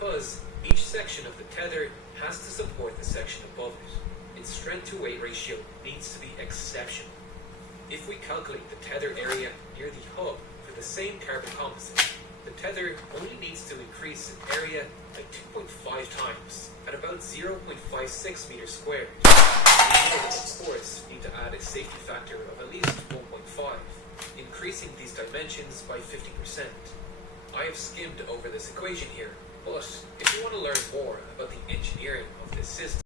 because each section of the tether has to support the section above it. Its strength-to-weight ratio needs to be exceptional. If we calculate the tether area near the hub for the same carbon composite, the tether only needs to increase in area by 2.5 times at about 0.56 meters squared. We will, of course, need to add a safety factor of at least 1.5, increasing these dimensions by 50%. I have skimmed over this equation here, but if you want to learn more about the engineering of this system,